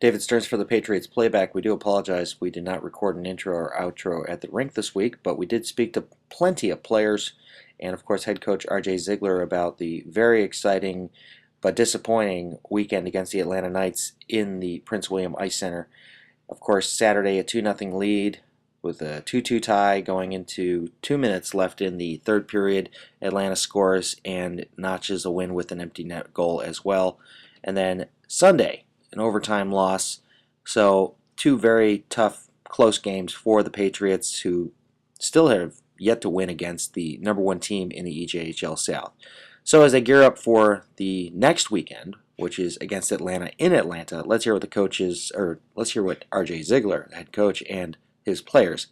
David Stearns for the Patriots Playback. We do apologize we did not record an intro or outro at the rink this week, but we did speak to plenty of players and, of course, head coach R.J. Ziggler about the very exciting but disappointing weekend against the Atlanta Knights in the Prince William Ice Center. Of course, Saturday a 2-0 lead with a 2-2 tie going into 2 minutes left in the third period. Atlanta scores and notches a win with an empty net goal as well. And then Sunday, an overtime loss. So two very tough, close games for the Patriots, who still have yet to win against the number one team in the EJHL-South. So as they gear up for the next weekend, which is against Atlanta in Atlanta, let's hear what let's hear what R.J. Ziggler, the head coach, and his players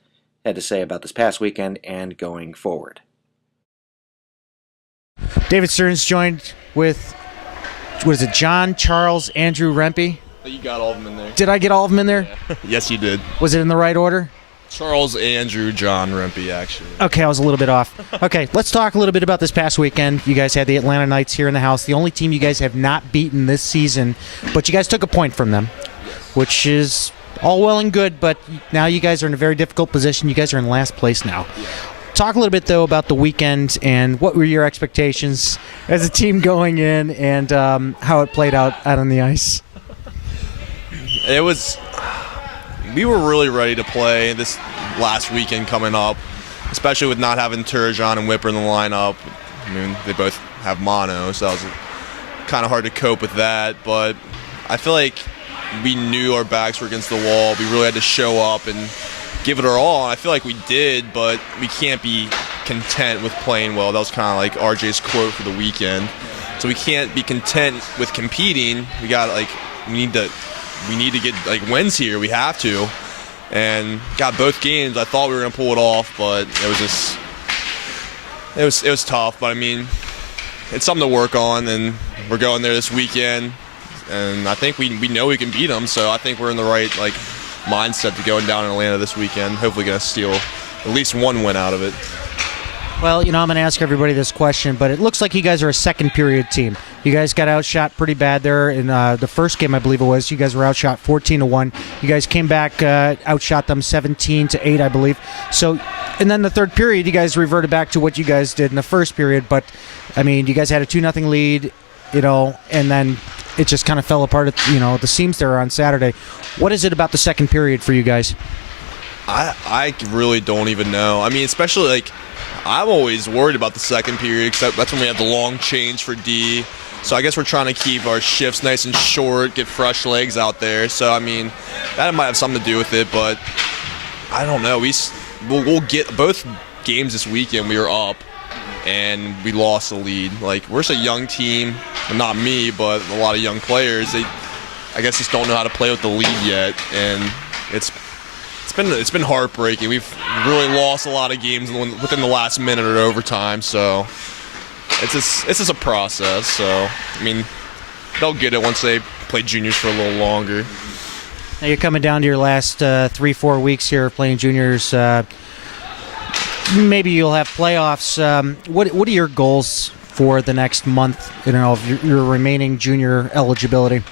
had to say about this past weekend and going forward. David Stearns joined with, John, Charles, Andrew, Rempe? You got all of them in there. Did I get all of them in there? Yeah. Yes, you did. Was it in the right order? Charles, Andrew, John, Rempe, actually. Okay, I was a little bit off. Okay, let's talk a little bit about this past weekend. You guys had the Atlanta Knights here in the house, the only team you guys have not beaten this season, but you guys took a point from them, which is all well and good, but now you guys are in a very difficult position. You guys are in last place now. Yeah. Talk a little bit, though, about the weekend and what were your expectations as a team going in and how it played out on the ice. We were really ready to play this last weekend coming up, especially with not having Torsion and Whipper in the lineup. I mean, they both have mono, so that was kind of hard to cope with that, but I feel like we knew our backs were against the wall. We really had to show up and give it our all. I feel like we did, but we can't be content with playing well. That was kind of like RJ's quote for the weekend. So we can't be content with competing. We need to get wins here. We have to. And got both games. I thought we were gonna pull it off, but it was tough. But I mean, it's something to work on, and we're going there this weekend. And I think we know we can beat them. So I think we're in the right mindset to going down in Atlanta this weekend. Hopefully gonna steal at least one win out of it. Well, I'm going to ask everybody this question, but it looks like you guys are a second period team. You guys got outshot pretty bad there in the first game, I believe it was. You guys were outshot 14-1. You guys came back, outshot them 17-8, I believe. So, and then the third period, you guys reverted back to what you guys did in the first period. But, I mean, you guys had a 2-0 lead, and then it just kind of fell apart at, the seams there on Saturday. What is it about the second period for you guys? I really don't even know. I mean, especially I'm always worried about the second period, except that's when we have the long change for D. So I guess we're trying to keep our shifts nice and short, get fresh legs out there. So, I mean, that might have something to do with it, but I don't know. We'll get both games this weekend. We were up, and we lost the lead. We're just a young team. Not me, but a lot of young players. They, I guess, just don't know how to play with the lead yet, and it's been heartbreaking. We've really lost a lot of games within the last minute or overtime, so it's just a process. So, I mean, they'll get it once they play juniors for a little longer. Now you're coming down to your last 3-4 weeks here playing juniors. Maybe you'll have playoffs. What are your goals for the next month, of your remaining junior eligibility?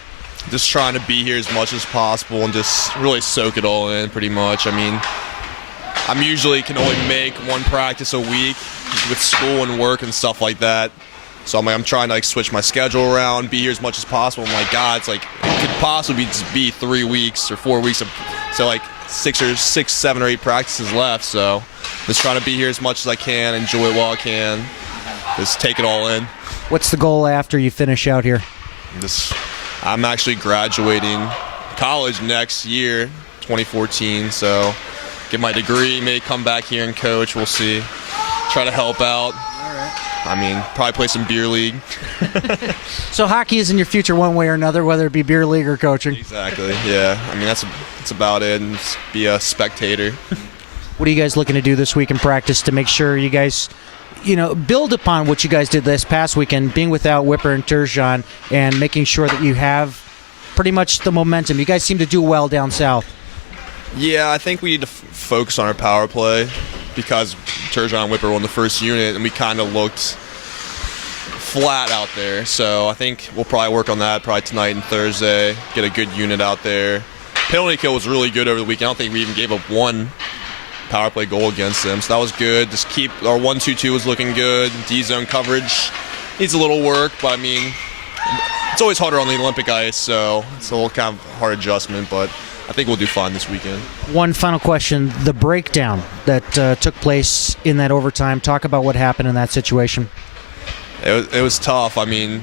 Just trying to be here as much as possible and just really soak it all in, pretty much. I mean, I'm usually can only make one practice a week with school and work and stuff like that. So I'm trying to switch my schedule around, be here as much as possible. I'm like, God, it could possibly just be 3 weeks or 4 weeks. So 6, 7, or 8 practices left. So just trying to be here as much as I can, enjoy it while I can, just take it all in. What's the goal after you finish out here? I'm actually graduating college next year, 2014, so get my degree, may come back here and coach, we'll see. Try to help out. All right. I mean, probably play some beer league. So hockey is in your future one way or another, whether it be beer league or coaching? Exactly, yeah. I mean, that's about it, and just be a spectator. What are you guys looking to do this week in practice to make sure you guys build upon what you guys did this past weekend, being without Whipper and Torsion, and making sure that you have pretty much the momentum? You guys seem to do well down south. Yeah, I think we need to focus on our power play because Torsion and Whipper were on the first unit, and we kind of looked flat out there. So I think we'll probably work on that probably tonight and Thursday, get a good unit out there. Penalty kill was really good over the weekend. I don't think we even gave up one power play goal against them, so that was good. Just keep our 1-2-2 was looking good. D-zone coverage needs a little work, but I mean, it's always harder on the Olympic ice, so it's a little kind of hard adjustment, but I think we'll do fine this weekend. One final question. The breakdown that took place in that overtime, talk about what happened in that situation. It was tough. I mean,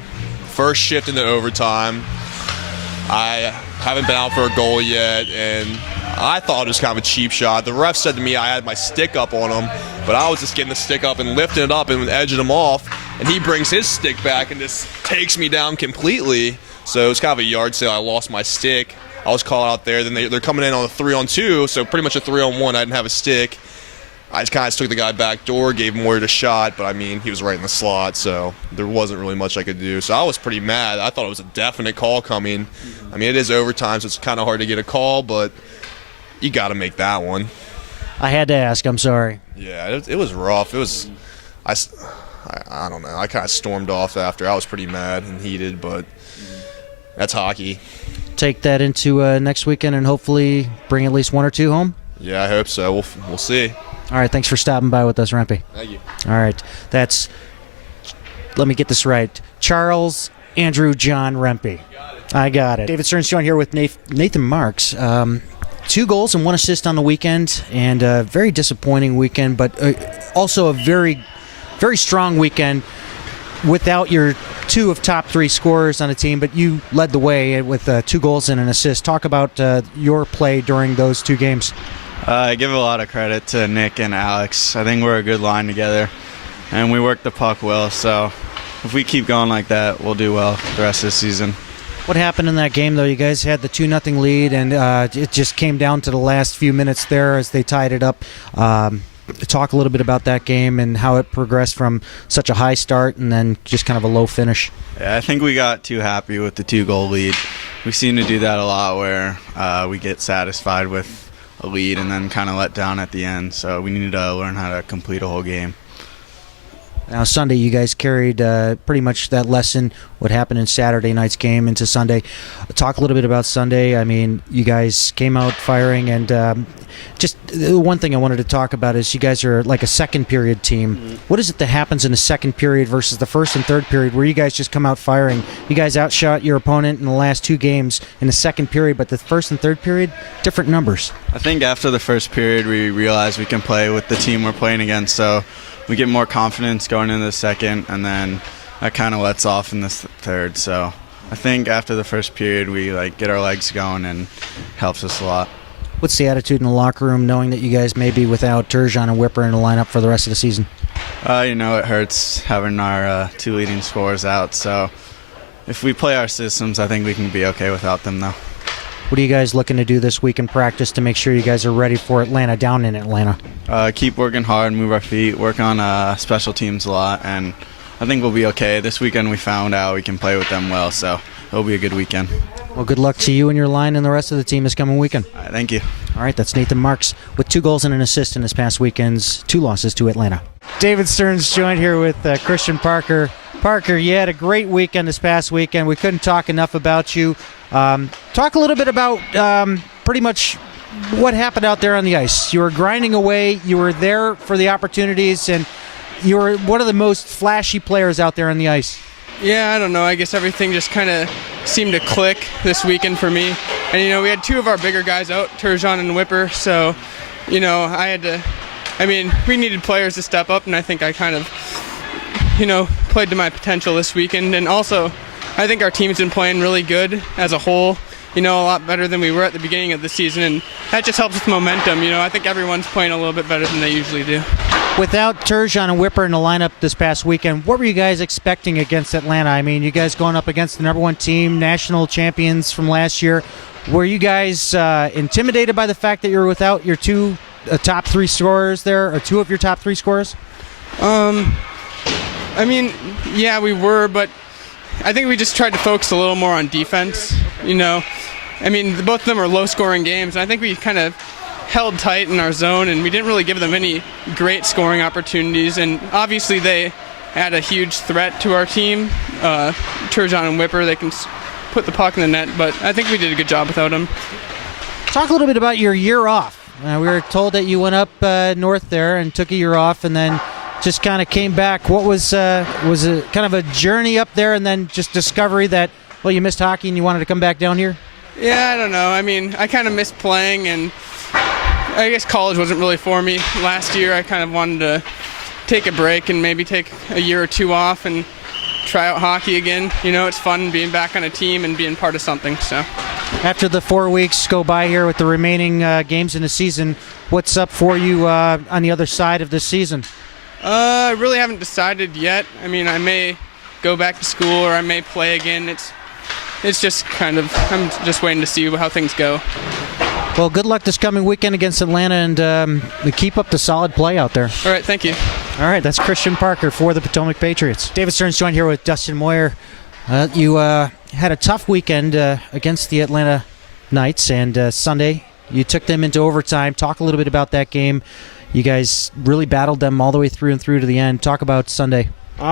first shift into overtime, I haven't been out for a goal yet, and I thought it was kind of a cheap shot. The ref said to me I had my stick up on him, but I was just getting the stick up and lifting it up and edging him off, and he brings his stick back and just takes me down completely. So it was kind of a yard sale. I lost my stick. I was called out there. Then they're coming in on a 3-on-2, so pretty much a 3-on-1. I didn't have a stick. I just kind of took the guy back door, gave him word a shot, but I mean, he was right in the slot, so there wasn't really much I could do. So I was pretty mad. I thought it was a definite call coming. I mean, it is overtime, so it's kind of hard to get a call, but you got to make that one. I had to ask. I'm sorry. Yeah, it was rough. It was, I don't know. I kind of stormed off after. I was pretty mad and heated, but that's hockey. Take that into next weekend and hopefully bring at least one or two home? Yeah, I hope so. We'll see. All right, thanks for stopping by with us, Rempy. Thank you. All right, that's, let me get this right, Charles Andrew John Rempy. I got it. David Stearns joined here with Nathan Marks. 2 goals and 1 assist on the weekend, and a very disappointing weekend, but also a very, very strong weekend without your 2 of top 3 scorers on the team, but you led the way with 2 goals and an assist. Talk about your play during those 2 games. I give a lot of credit to Nick and Alex. I think we're a good line together, and we work the puck well, so if we keep going like that, we'll do well the rest of the season. What happened in that game, though? You guys had the 2-0 lead, and it just came down to the last few minutes there as they tied it up. Talk a little bit about that game and how it progressed from such a high start and then just kind of a low finish. Yeah, I think we got too happy with the 2-goal lead. We seem to do that a lot where we get satisfied with a lead and then kind of let down at the end. So we need to learn how to complete a whole game. Now, Sunday, you guys carried pretty much that lesson, what happened in Saturday night's game, into Sunday. Talk a little bit about Sunday. I mean, you guys came out firing, and just one thing I wanted to talk about is you guys are like a second-period team. Mm-hmm. What is it that happens in the second period versus the first and third period where you guys just come out firing? You guys outshot your opponent in the last 2 games in the second period, but the first and third period, different numbers. I think after the first period, we realized we can play with the team we're playing against, so we get more confidence going into the second, and then that kind of lets off in the third. So I think after the first period, we get our legs going and helps us a lot. What's the attitude in the locker room knowing that you guys may be without Torsion and Whipper in the lineup for the rest of the season? It hurts having our 2 leading scorers out. So if we play our systems, I think we can be okay without them, though. What are you guys looking to do this week in practice to make sure you guys are ready for Atlanta down in Atlanta? Keep working hard, move our feet, work on special teams a lot, and I think we'll be okay. This weekend we found out we can play with them well, so it'll be a good weekend. Well, good luck to you and your line and the rest of the team this coming weekend. All right, thank you. All right, that's Nathan Marks with 2 goals and an assist in this past weekend's 2 losses to Atlanta. David Stearns joined here with Christian Parker. Parker, you had a great weekend this past weekend. We couldn't talk enough about you. Talk a little bit about pretty much what happened out there on the ice. You were grinding away. You were there for the opportunities, and you were one of the most flashy players out there on the ice. Yeah, I don't know. I guess everything just kind of seemed to click this weekend for me. And, we had 2 of our bigger guys out, Torsion and Whipper. So, we needed players to step up, and I think I kind of, played to my potential this weekend. And also, I think our team's been playing really good as a whole, a lot better than we were at the beginning of the season, and that just helps with momentum. I think everyone's playing a little bit better than they usually do. Without Torsion and Whipper in the lineup this past weekend, what were you guys expecting against Atlanta? I mean, you guys going up against the #1 team, national champions from last year. Were you guys intimidated by the fact that you're without your 2 top 3 scorers there, or 2 of your top 3 scorers? Yeah, we were, but I think we just tried to focus a little more on defense. Both of them are low-scoring games, and I think we kind of held tight in our zone, and we didn't really give them any great scoring opportunities. And obviously they add a huge threat to our team. Torsion and Whipper, they can put the puck in the net, but I think we did a good job without them. Talk a little bit about your year off. We were told that you went up north there and took a year off and then just kind of came back. What was it kind of a journey up there and then just discovery that, well, you missed hockey and you wanted to come back down here? Yeah, I don't know. I mean, I kind of missed playing, and I guess college wasn't really for me. Last year I kind of wanted to take a break and maybe take a year or two off and try out hockey again. You know, it's fun being back on a team and being part of something. So, after the 4 weeks go by here with the remaining games in the season, what's up for you on the other side of this season? I really haven't decided yet. I mean, I may go back to school or I may play again. It's just kind of, I'm just waiting to see how things go. Well, good luck this coming weekend against Atlanta, and keep up the solid play out there. All right, thank you. All right, that's Christian Parker for the Potomac Patriots. David Stearns joined here with Dustin Moyer. You had a tough weekend against the Atlanta Knights, and Sunday you took them into overtime. Talk a little bit about that game. You guys really battled them all the way through and through to the end. Talk about Sunday. We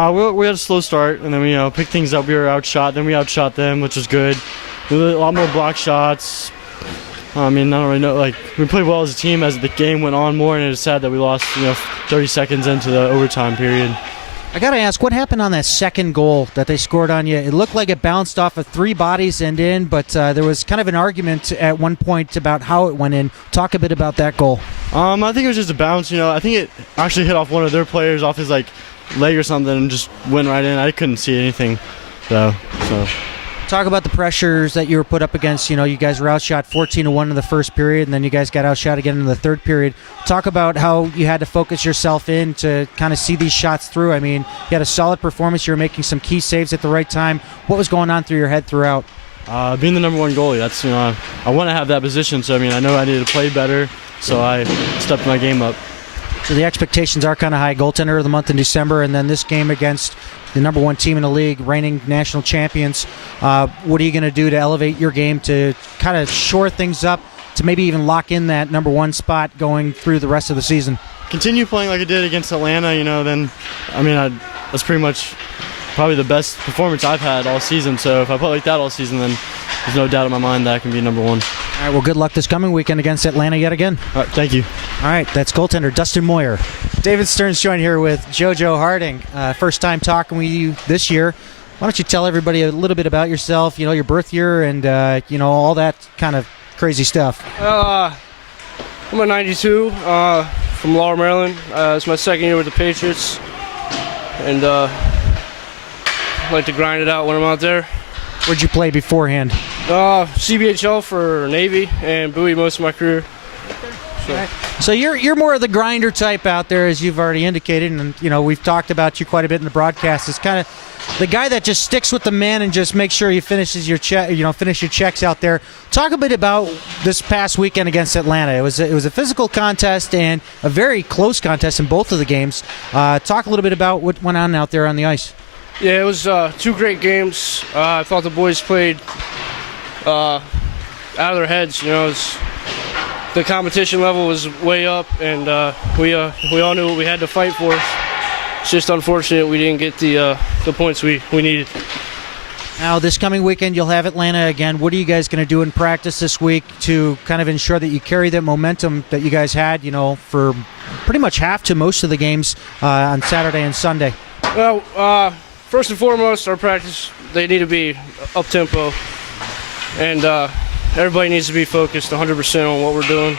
had a slow start, and then we picked things up. We were outshot, then we outshot them, which was good. We had a lot more block shots. I mean, I don't really know. We played well as a team as the game went on more, and it was sad that we lost 30 seconds into the overtime period. I got to ask, what happened on that second goal that they scored on you? It looked like it bounced off of three bodies and in, but there was kind of an argument at one point about how it went in. Talk a bit about that goal. I think it was just a bounce. I think it actually hit off one of their players off his leg or something and just went right in. I couldn't see anything, though. So. Talk about the pressures that you were put up against. You guys were outshot 14-1 in the first period, and then you guys got outshot again in the third period. Talk about how you had to focus yourself in to kind of see these shots through. I mean, you had a solid performance. You were making some key saves at the right time. What was going on through your head throughout? Being the number one goalie, that's I want to have that position. So I know I needed to play better, so I stepped my game up. So the expectations are kind of high. Goaltender of the month in December, and then this game against the number one team in the league, reigning national champions. What are you going to do to elevate your game to kind of shore things up, to maybe even lock in that number one spot going through the rest of the season? Continue playing like I did against Atlanta, then, that's pretty much probably the best performance I've had all season. So if I play like that all season, then there's no doubt in my mind that I can be number one. All right, well, good luck this coming weekend against Atlanta yet again. All right, thank you. All right, that's goaltender Dustin Moyer. David Stearns joined here with Jotaro Harding. First time talking with you this year. Why don't you tell everybody a little bit about yourself, your birth year and, all that kind of crazy stuff. I'm a 92 from Laurel, Maryland. It's my second year with the Patriots. And I like to grind it out when I'm out there. Where'd you play beforehand? CBHL for Navy and Bowie most of my career. So you're more of the grinder type out there, as you've already indicated, and we've talked about you quite a bit in the broadcast. It's kind of the guy that just sticks with the man and just makes sure he finishes your finish your checks out there. Talk a bit about this past weekend against Atlanta. It was a physical contest and a very close contest in both of the games. Talk a little bit about what went on out there on the ice. Yeah, it was two great games. I thought the boys played out of their heads. The competition level was way up, and we all knew what we had to fight for. It's just unfortunate we didn't get the points we needed. Now, this coming weekend, you'll have Atlanta again. What are you guys going to do in practice this week to kind of ensure that you carry that momentum that you guys had, for pretty much half to most of the games on Saturday and Sunday? Well, first and foremost, our practice, they need to be up-tempo, and everybody needs to be focused 100% on what we're doing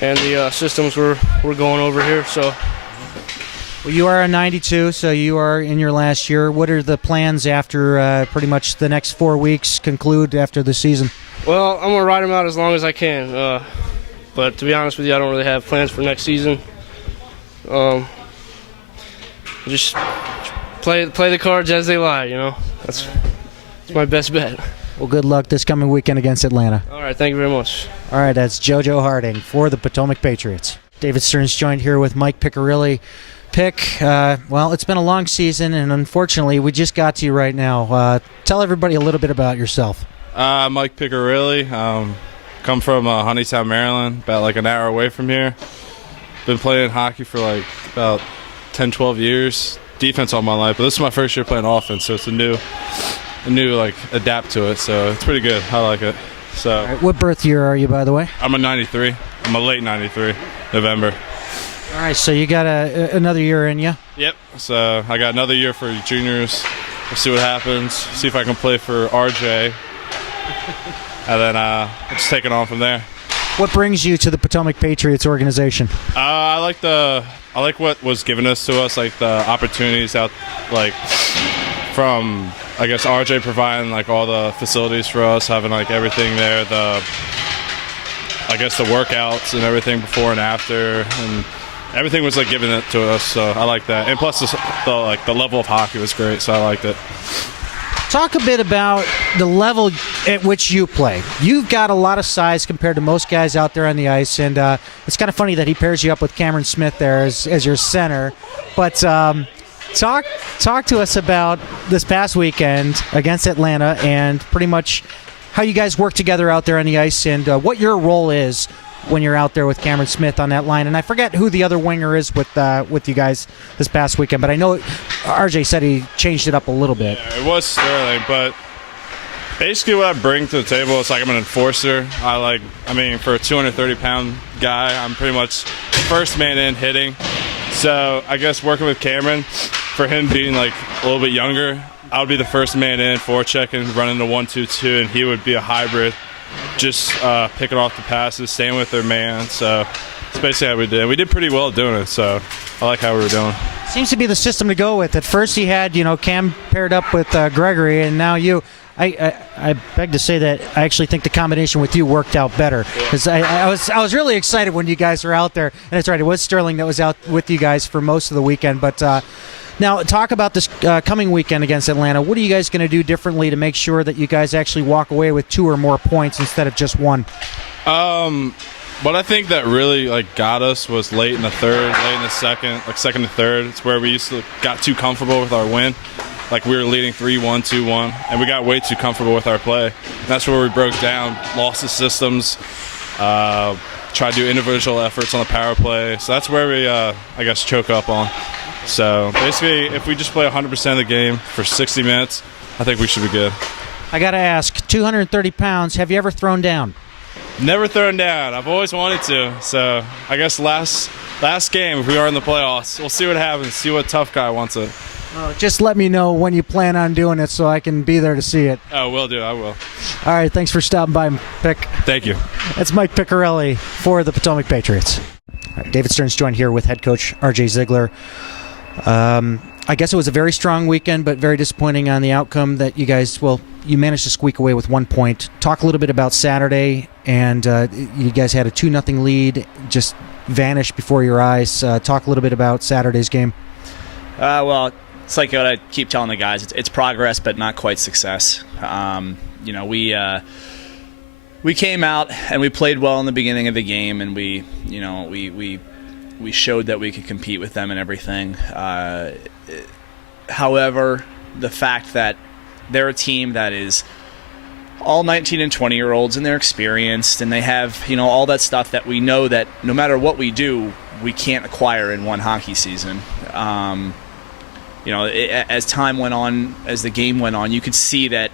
and the systems we're going over here. So, well, you are a 92, so you are in your last year. What are the plans after pretty much the next 4 weeks conclude after the season? Well, I'm going to ride them out as long as I can. But to be honest with you, I don't really have plans for next season. Just play the cards as they lie, That's my best bet. Well, good luck this coming weekend against Atlanta. All right, thank you very much. All right, that's Jotaro Harding for the Potomac Patriots. David Stearns joined here with Mike Piccarilli. Pick, well, it's been a long season, and unfortunately, we just got to you right now. Tell everybody a little bit about yourself. Mike Piccarilli. Come from Honeytown, Maryland, about an hour away from here. Been playing hockey for about 10, 12 years. defense all my life, but this is my first year playing offense, so it's a new like adapt to it. So it's pretty good. I like it. So. All right, what birth year are you, by the way? I'm a 93. I'm a late 93, November. All right, so you got another year in you. Yep. So I got another year for juniors. We'll see what happens. See if I can play for RJ, and then I'll just take it on from there. What brings you to the Potomac Patriots organization? I like what was given us to us, like the opportunities out, like from I guess RJ providing like all the facilities for us, having like everything there, the workouts and everything before and after, and everything was like given it to us. So I like that, and plus the level of hockey was great, so I liked it. Talk a bit about the level at which you play. You've got a lot of size compared to most guys out there on the ice, and it's kind of funny that he pairs you up with Cameron Smith there as your center. But talk to us about this past weekend against Atlanta and pretty much how you guys work together out there on the ice and what your role is when you're out there with Cameron Smith on that line. And I forget who the other winger is with you guys this past weekend, but I know RJ said he changed it up a little bit. Yeah, it was Sterling, but basically what I bring to the table is like I'm an enforcer. For a 230-pound guy, I'm pretty much first man in hitting. So I guess working with Cameron, for him being like a little bit younger, I would be the first man in, forechecking, running the 1-2-2, and he would be a hybrid, just picking off the passes, staying with their man. So that's basically how we did. We did pretty well doing it, so I like how we were doing. Seems to be the system to go with. At first he had, Cam paired up with Gregory, and now you. I beg to say that I actually think the combination with you worked out better, because I was really excited when you guys were out there, and it's right, it was Sterling that was out with you guys for most of the weekend. But now talk about this coming weekend against Atlanta. What are you guys going to do differently to make sure that you guys actually walk away with 2 or more points instead of just 1? What I think that really got us was late in the third, late in the second, second to third. It's where we got too comfortable with our win. Like we were leading 3-1, 2-1, and we got way too comfortable with our play. And that's where we broke down, lost the systems, tried to do individual efforts on the power play. So that's where we, choke up on. So basically, if we just play 100% of the game for 60 minutes, I think we should be good. I got to ask, 230 pounds, have you ever thrown down? Never thrown down. I've always wanted to. So I guess last game, if we are in the playoffs, we'll see what happens, see what tough guy wants it. Just let me know when you plan on doing it so I can be there to see it. Oh, will do. I will. All right, thanks for stopping by, Pick. Thank you. That's Mike Piccarelli for the Potomac Patriots. All right, David Stern's joined here with head coach RJ Ziggler. I guess it was a very strong weekend, but very disappointing on the outcome that you guys, you managed to squeak away with 1 point. Talk a little bit about Saturday, and you guys had a 2-0 lead, just vanished before your eyes. Talk a little bit about Saturday's game. It's like what I keep telling the guys. It's progress, but not quite success. We came out and we played well in the beginning of the game, and we showed that we could compete with them and everything. However, the fact that they're a team that is all 19 and 20-year-olds, and they're experienced, and they have all that stuff that we know that no matter what we do, we can't acquire in one hockey season. As time went on, as the game went on, you could see that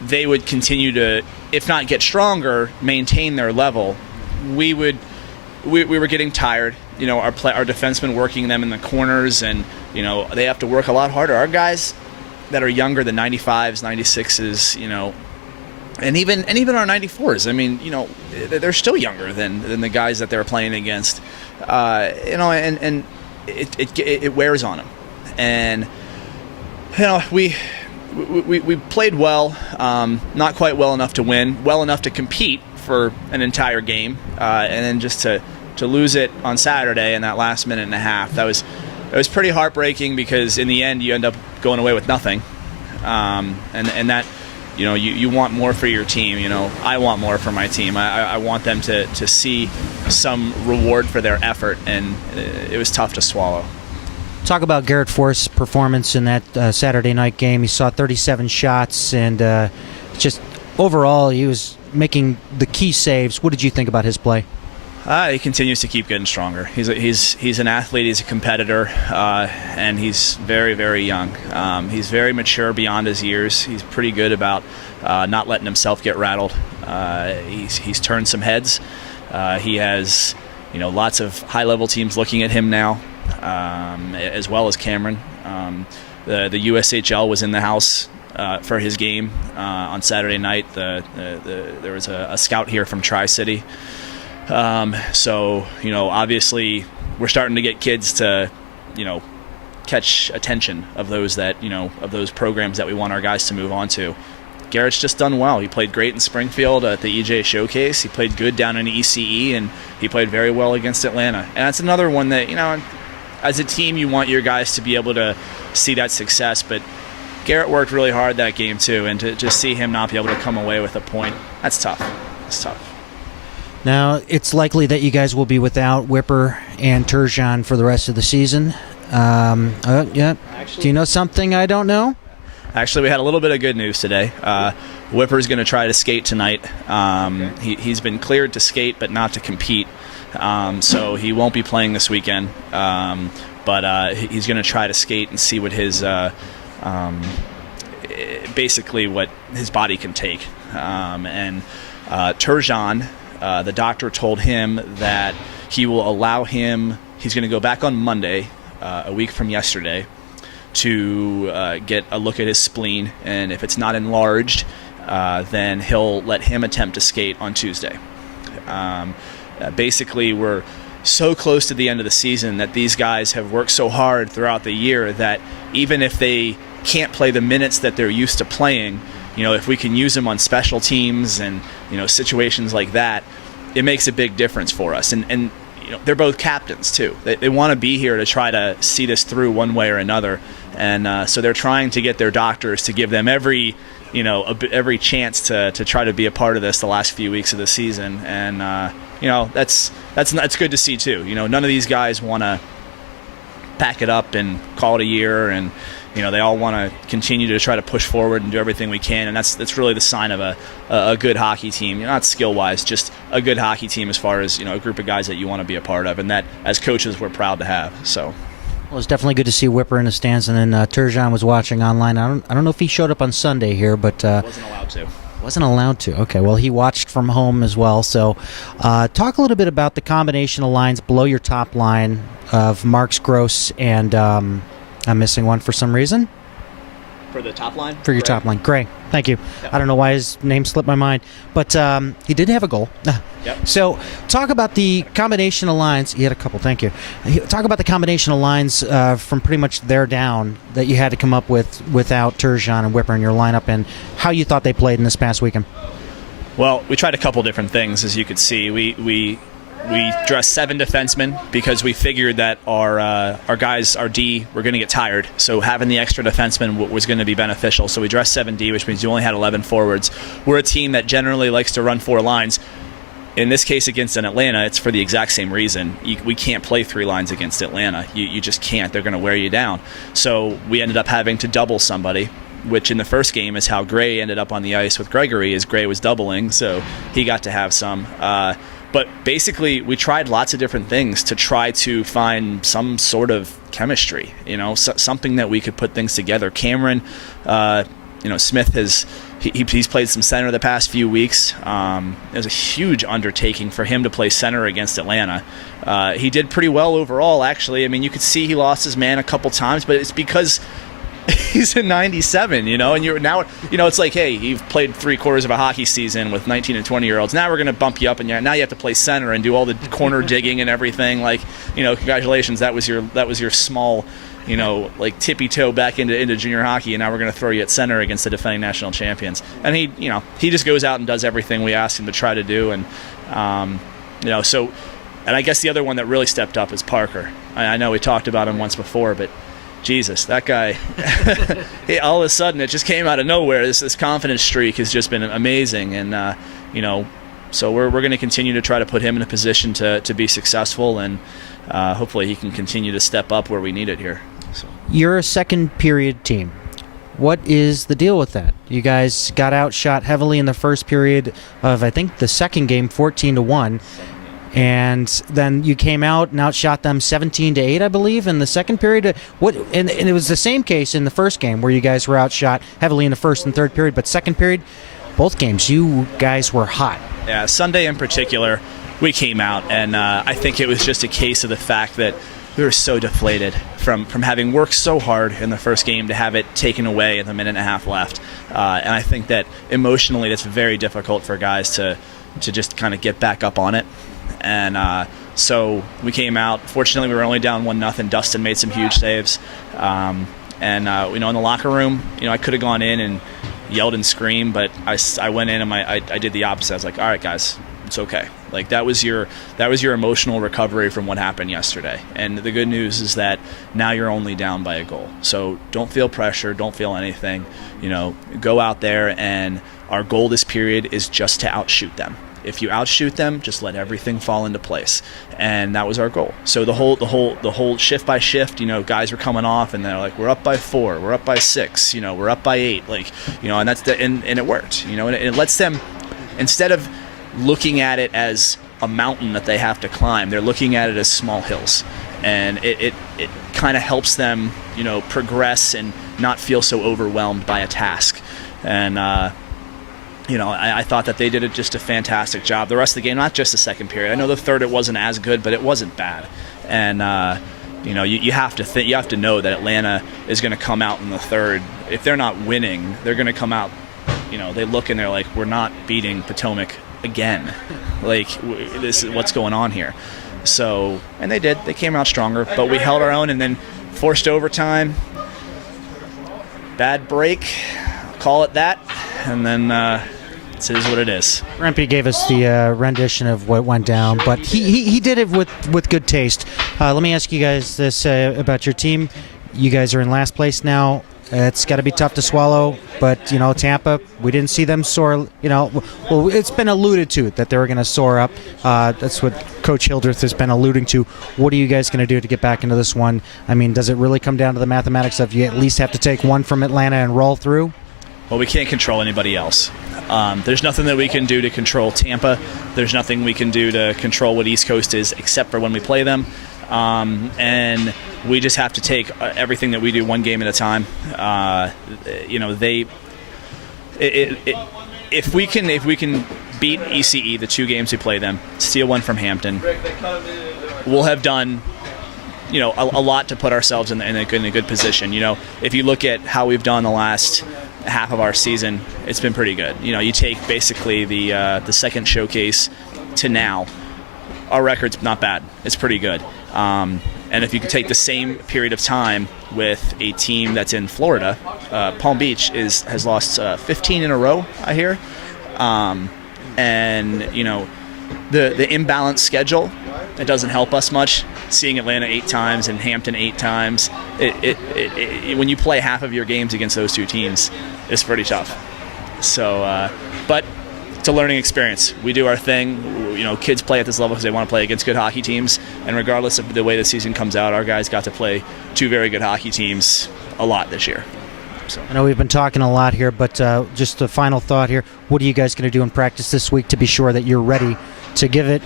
they would continue to, if not get stronger, maintain their level. We were getting tired. Our defensemen working them in the corners, and they have to work a lot harder. Our guys that are younger than 95s, 96s, and even our 94s. They're still younger than the guys that they're playing against. And it wears on them. And we played well, not quite well enough to win, well enough to compete for an entire game, and then just to lose it on Saturday in that last minute and a half. That was pretty heartbreaking, because in the end you end up going away with nothing, and that you want more for your team. I want more for my team. I want them to see some reward for their effort, and it was tough to swallow. Talk about Garrett Force's performance in that Saturday night game. He saw 37 shots, and just overall he was making the key saves. What did you think about his play? He continues to keep getting stronger. He's an athlete. He's a competitor, and he's very, very young. He's very mature beyond his years. He's pretty good about not letting himself get rattled. He's turned some heads. He has, lots of high-level teams looking at him now, as well as Cameron. The USHL was in the house for his game on Saturday night. There was a scout here from Tri-City. So, obviously we're starting to get kids to, catch attention of those of those programs that we want our guys to move on to. Garrett's just done well. He played great in Springfield at the EJ Showcase. He played good down in ECE, and he played very well against Atlanta. And that's another one that, as a team, you want your guys to be able to see that success, but Garrett worked really hard that game too, and to just see him not be able to come away with a point, that's tough. It's tough. Now, it's likely that you guys will be without Whipper and Torsion for the rest of the season. Yeah. Do you know something I don't know? Actually, we had a little bit of good news today. Whipper's going to try to skate tonight. He's been cleared to skate, but not to compete. So he won't be playing this weekend. But he's going to try to skate and see what his basically what his body can take. And Torsion, the doctor told him that he will allow him. He's going to go back on Monday, a week from yesterday, to get a look at his spleen, and if it's not enlarged, then he'll let him attempt to skate on Tuesday. Basically, we're so close to the end of the season that these guys have worked so hard throughout the year that even if they can't play the minutes that they're used to playing, if we can use them on special teams and situations like that, it makes a big difference for us. And they're both captains too. They want to be here to try to see this through one way or another, and so they're trying to get their doctors to give them every chance to try to be a part of this the last few weeks of the season. And that's good to see too. None of these guys want to pack it up and call it a year, and they all want to continue to try to push forward and do everything we can, and that's really the sign of a good hockey team. Not skill-wise, just a good hockey team as far as a group of guys that you want to be a part of, and that as coaches we're proud to have. So. Well, it's definitely good to see Whipper in the stands, and then Torsion was watching online. I don't know if he showed up on Sunday here, but wasn't allowed to. Wasn't allowed to. Okay, well, he watched from home as well. So talk a little bit about the combinational lines below your top line of Marks, Gross, and I'm missing one for some reason. For the top line? For your top line. Gray. Thank you. Yep. I don't know why his name slipped my mind. But he did have a goal. Yep. So talk about the combination of lines. He had a couple, thank you. Talk about the combination of lines from pretty much there down that you had to come up with without Torsion and Whipper in your lineup, and how you thought they played in this past weekend. Well, we tried a couple different things, as you could see. We dressed 7 defensemen because we figured that our guys, our D, were going to get tired. So having the extra defenseman was going to be beneficial. So we dressed 7D, which means you only had 11 forwards. We're a team that generally likes to run 4 lines. In this case against an Atlanta, it's for the exact same reason. We can't play 3 lines against Atlanta. You just can't. They're going to wear you down. So we ended up having to double somebody, which in the first game is how Gray ended up on the ice with Gregory, as Gray was doubling, so he got to have some. But basically, we tried lots of different things to try to find some sort of chemistry, something that we could put things together. Cameron, Smith he's played some center the past few weeks. It was a huge undertaking for him to play center against Atlanta. He did pretty well overall, actually. I mean, you could see he lost his man a couple times, but it's because he's a 97, and you're now, it's like, hey, you've played 3/4 of a hockey season with 19 and 20-year-olds. Now we're going to bump you up, and now you have to play center and do all the corner digging and everything. Like, congratulations, that was your small, like tippy toe back into junior hockey, and now we're going to throw you at center against the defending national champions. And he just goes out and does everything we asked him to try to do, and so, and I guess the other one that really stepped up is Parker. I know we talked about him once before, but Jesus, that guy, all of a sudden it just came out of nowhere. This confidence streak has just been amazing. And, so we're going to continue to try to put him in a position to be successful, and hopefully he can continue to step up where we need it here. So. You're a second period team. What is the deal with that? You guys got outshot heavily in the first period of, I think, the second game, 14-1. and then you came out and outshot them 17-8, I believe, in the second period. And it was the same case in the first game where you guys were outshot heavily in the first and third period, but second period, both games, you guys were hot. Yeah, Sunday in particular, we came out, and I think it was just a case of the fact that we were so deflated from having worked so hard in the first game to have it taken away in the minute and a half left. And I think that emotionally that's very difficult for guys to just kind of get back up on it. And so we came out. Fortunately, we were only down 1-0. Dustin made some huge saves. And in the locker room, I could have gone in and yelled and screamed, but I went in and I did the opposite. I was like, all right, guys, it's okay. Like that was your emotional recovery from what happened yesterday. And the good news is that now you're only down by a goal. So don't feel pressure, don't feel anything. Go out there, and our goal this period is just to outshoot them. If you outshoot them, just let everything fall into place, and that was our goal. So the whole shift by shift, guys were coming off, and they're like, we're up by 4, we're up by 6, we're up by 8, and that's and it worked, and it lets them, instead of looking at it as a mountain that they have to climb, they're looking at it as small hills, and it kind of helps them, progress and not feel so overwhelmed by a task, and. I thought that they did just a fantastic job. The rest of the game, not just the second period. I know the third it wasn't as good, but it wasn't bad. And you have to know that Atlanta is going to come out in the third. If they're not winning, they're going to come out. They look and they're like, we're not beating Potomac again. This is what's going on here. So, and they did. They came out stronger, but we held our own and then forced overtime. Bad break, I'll call it that. And then it is what it is. Rempe gave us the rendition of what went down, but he did it with good taste. Let me ask you guys this about your team. You guys are in last place now. It's got to be tough to swallow, but Tampa, we didn't see them soar. Well, it's been alluded to that they were going to soar up. That's what Coach Hildreth has been alluding to. What are you guys going to do to get back into this one? I mean, does it really come down to the mathematics of you at least have to take one from Atlanta and roll through? Well, we can't control anybody else. There's nothing that we can do to control Tampa. There's nothing we can do to control what East Coast is except for when we play them. And we just have to take everything that we do one game at a time. If we can beat ECE the 2 games we play them, steal one from Hampton, we'll have done a lot to put ourselves in a good position. If you look at how we've done the last half of our season, it's been pretty good. You take basically the second showcase to now, our record's not bad. It's pretty good. And if you could take the same period of time with a team that's in Florida, Palm Beach has lost 15 in a row, I hear. And the imbalanced schedule, it doesn't help us much. Seeing Atlanta 8 times and Hampton 8 times, when you play half of your games against those 2 teams, it's pretty tough. So, but it's a learning experience. We do our thing. Kids play at this level because they want to play against good hockey teams. And regardless of the way the season comes out, our guys got to play 2 very good hockey teams a lot this year. So. I know we've been talking a lot here, but just a final thought here. What are you guys going to do in practice this week to be sure that you're ready to give it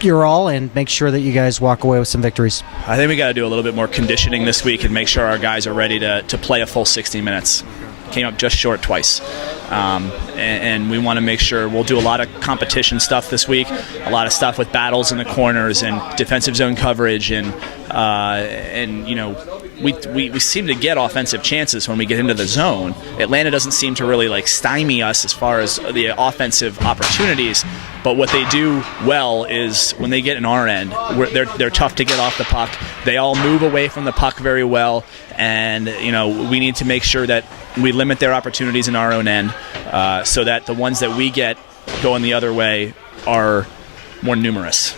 your all and make sure that you guys walk away with some victories? I think we got to do a little bit more conditioning this week and make sure our guys are ready to play a full 60 minutes. Came up just short twice. And we want to make sure we'll do a lot of competition stuff this week, a lot of stuff with battles in the corners and defensive zone coverage, and we seem to get offensive chances when we get into the zone. Atlanta doesn't seem to really stymie us as far as the offensive opportunities, but what they do well is when they get in our end, they're tough to get off the puck. They all move away from the puck very well, and we need to make sure that we limit their opportunities in our own end, so that the ones that we get going the other way are more numerous.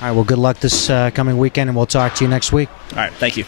All right, well, good luck this coming weekend, and we'll talk to you next week. All right, thank you.